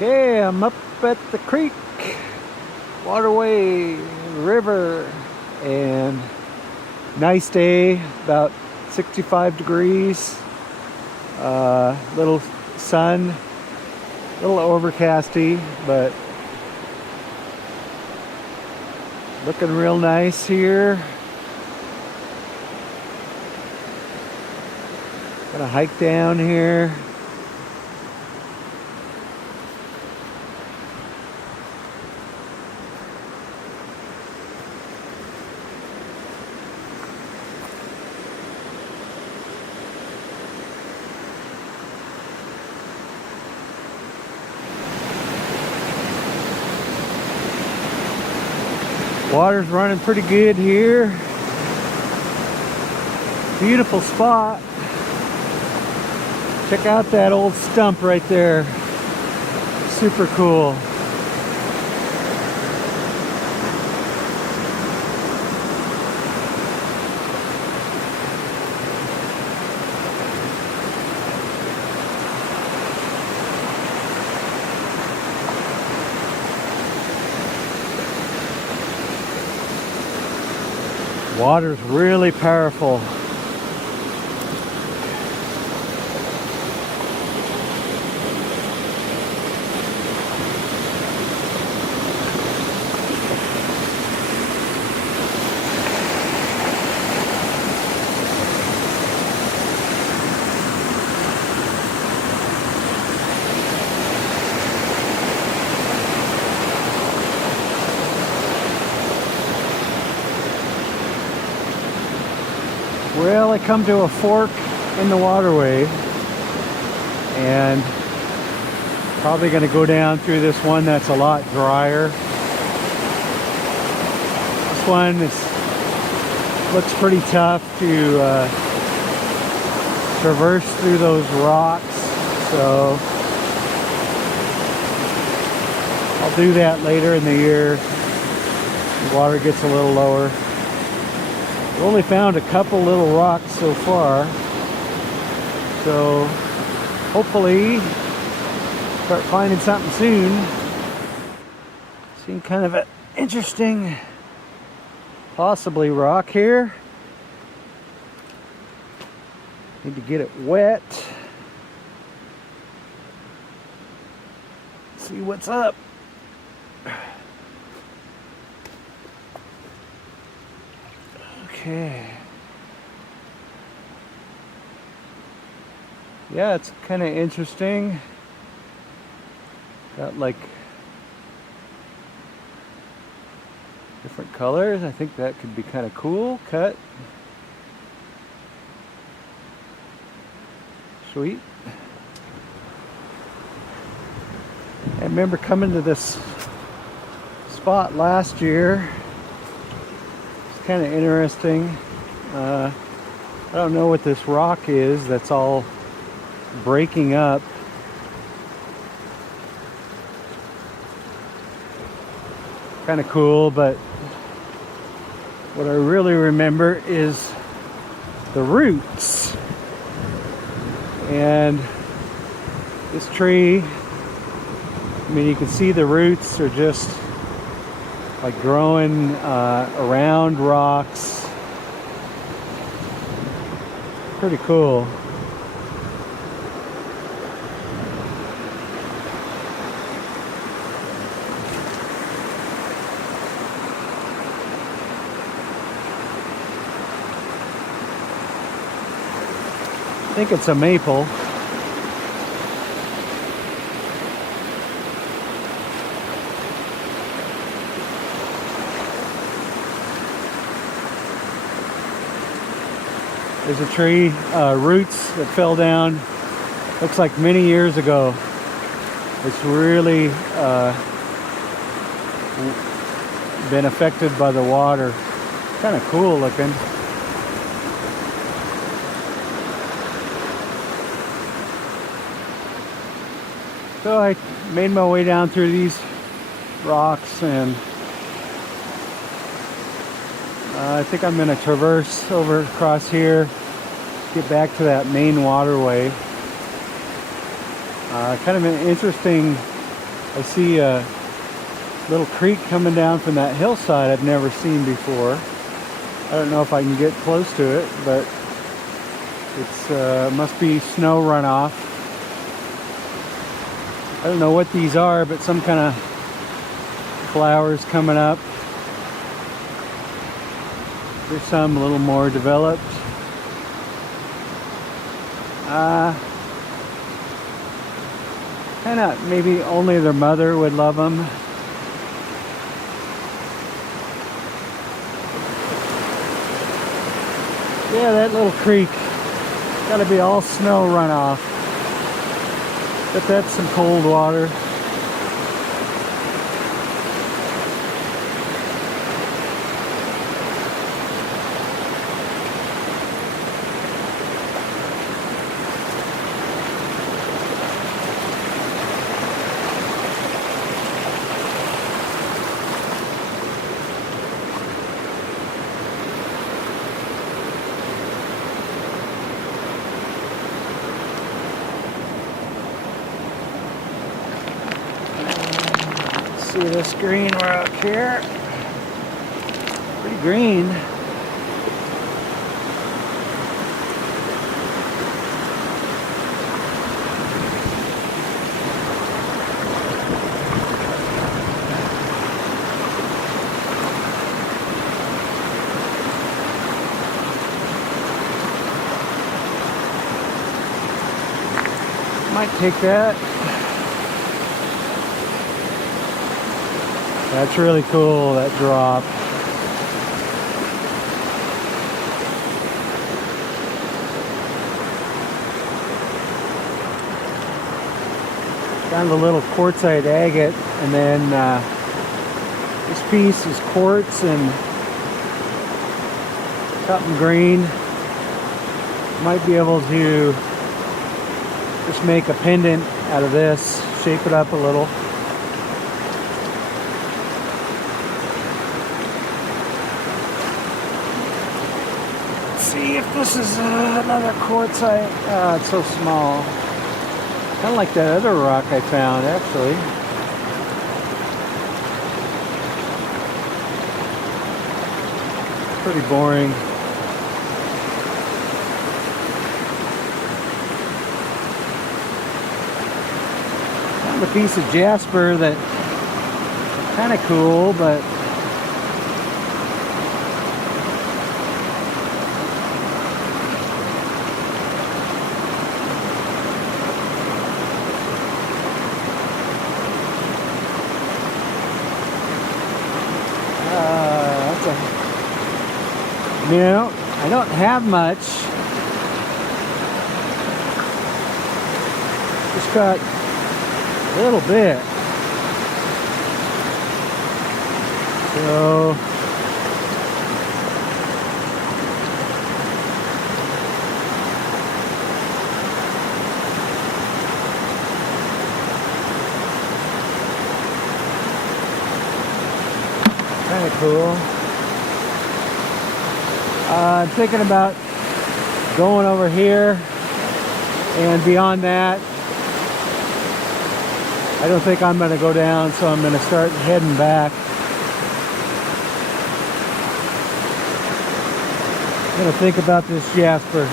Okay, I'm up at the creek, waterway, river, and nice day, about 65 degrees, little sun, a little overcasty, but looking real nice here. Gonna hike down here. Water's running pretty good here. Beautiful spot. Check out that old stump right there. Super cool. Water's really powerful. Well, I come to a fork in the waterway and probably going to go down through this one that's a lot drier. This one looks pretty tough to traverse through those rocks, so I'll do that later in the year. The water gets a little lower. We've only found a couple little rocks so far, so hopefully start finding something soon. Seeing kind of an interesting, possibly rock here. Need to get it wet. See what's up. Okay. Yeah, it's kind of interesting. Got like different colors. I think that could be kind of cool. Cut. Sweet. I remember coming to this spot last year. Kind of interesting. I don't know what this rock is that's all breaking up. Kind of cool, but what I really remember is the roots. And this tree, I mean, you can see the roots are just like growing around rocks. Pretty cool. I think it's a maple. There's a tree, roots that fell down, looks like many years ago. It's really been affected by the water. Kind of cool looking. So I made my way down through these rocks, and I think I'm going to traverse over across here, get back to that main waterway. Kind of an interesting I see a little creek coming down from that hillside I've never seen before. I don't know if I can get close to it, but it's must be snow runoff. I don't know what these are, but some kind of flowers coming up. There's some a little more developed. Kind of maybe only their mother would love them. Yeah, that little creek. Gotta be all snow runoff. But that's some cold water. See this green rock here? Pretty green. Might take that. That's really cool, that drop. Found a little quartzite agate, and then this piece is quartz and something green. Might be able to just make a pendant out of this, shape it up a little. See if this is another quartzite. It's so small. Kind of like that other rock I found, actually. Pretty boring. Found a piece of jasper that kind of cool, but no, I don't have much. Just got a little bit. So kind of cool. I'm thinking about going over here, and beyond that I don't think I'm going to go down, so I'm going to start heading back. I'm going to think about this jasper.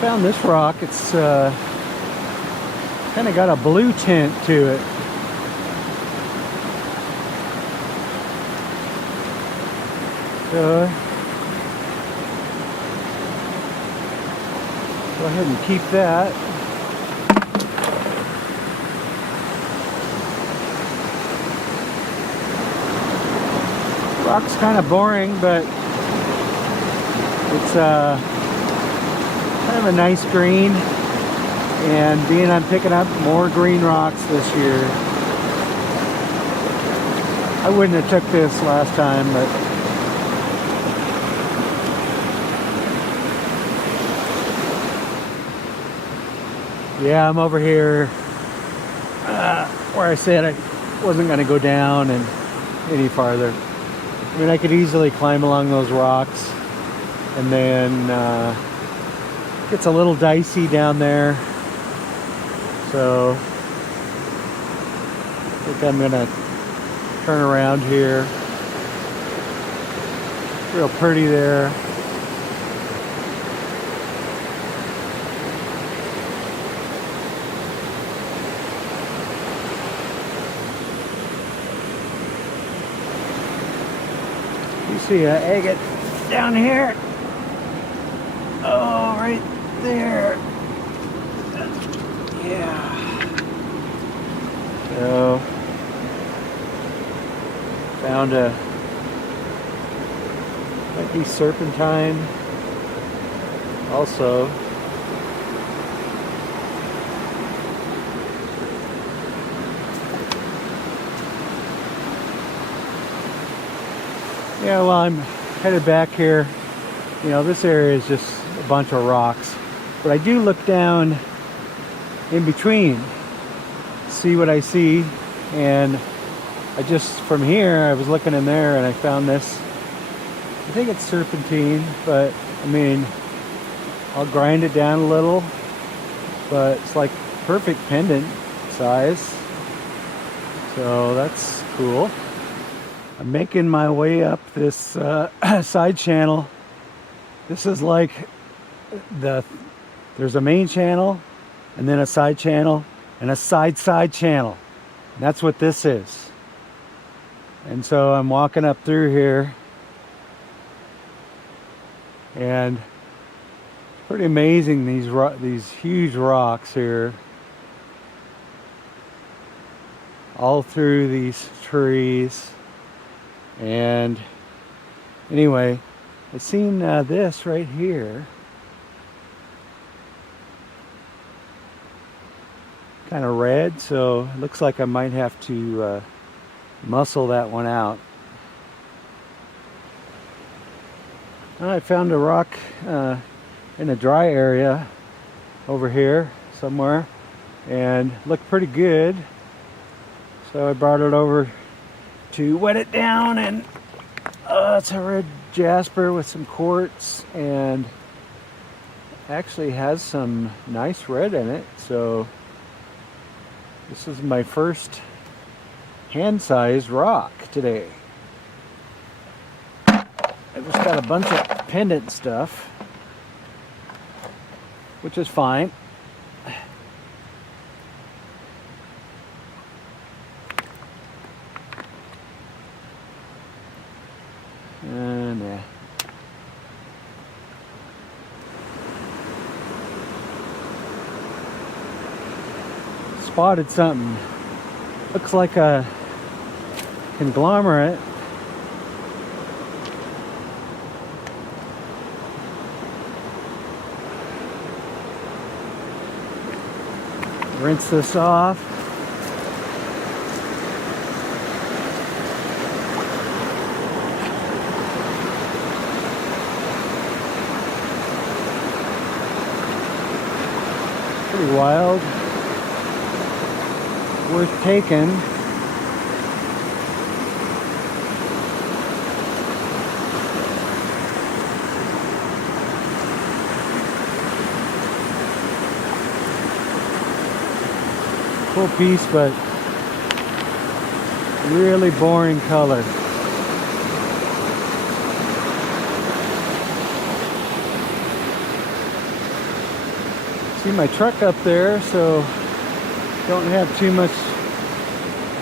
Found this rock. It's kind of got a blue tint to it. So go ahead and keep that. Rock's kind of boring, but it's kind of a nice green, and being I'm picking up more green rocks this year. I wouldn't have took this last time, but yeah, I'm over here where I said I wasn't going to go down and any farther. I mean, I could easily climb along those rocks, and then it gets a little dicey down there. So I think I'm gonna turn around here. Real pretty there. You see an agate down here. Oh, right there. Yeah. So, found a, might be serpentine also. Yeah, well, I'm headed back here. You know, this area is just a bunch of rocks. But I do look down in between, see what I see. And I just, from here, I was looking in there and I found this. I think it's serpentine, but I mean, I'll grind it down a little. But it's like perfect pendant size. So that's cool. I'm making my way up this side channel. This is like there's a main channel and then a side channel and a side channel. And that's what this is. And so I'm walking up through here and it's pretty amazing, these huge rocks here. All through these trees. And anyway, I seen this right here. Kind of red, so it looks like I might have to muscle that one out. I found a rock in a dry area over here somewhere and looked pretty good. So I brought it over to wet it down, and it's a red jasper with some quartz and actually has some nice red in it. So this is my first hand-sized rock today. I just got a bunch of pendant stuff, which is fine. And spotted something. Looks like a conglomerate. Rinse this off. Pretty wild. Worth taking. Cool piece, but really boring color. See my truck up there, so don't have too much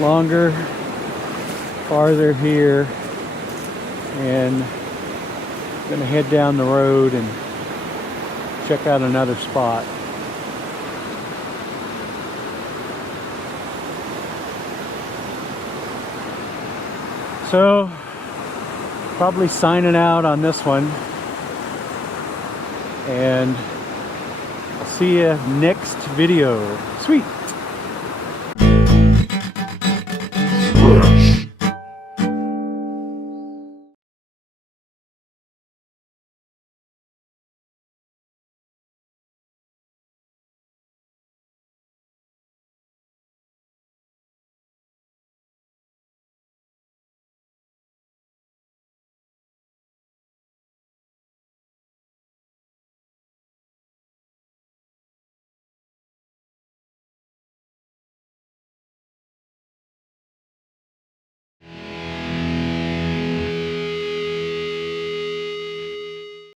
longer. Farther here, and I'm gonna head down the road and check out another spot. So probably signing out on this one, and I'll see you next video. Sweet.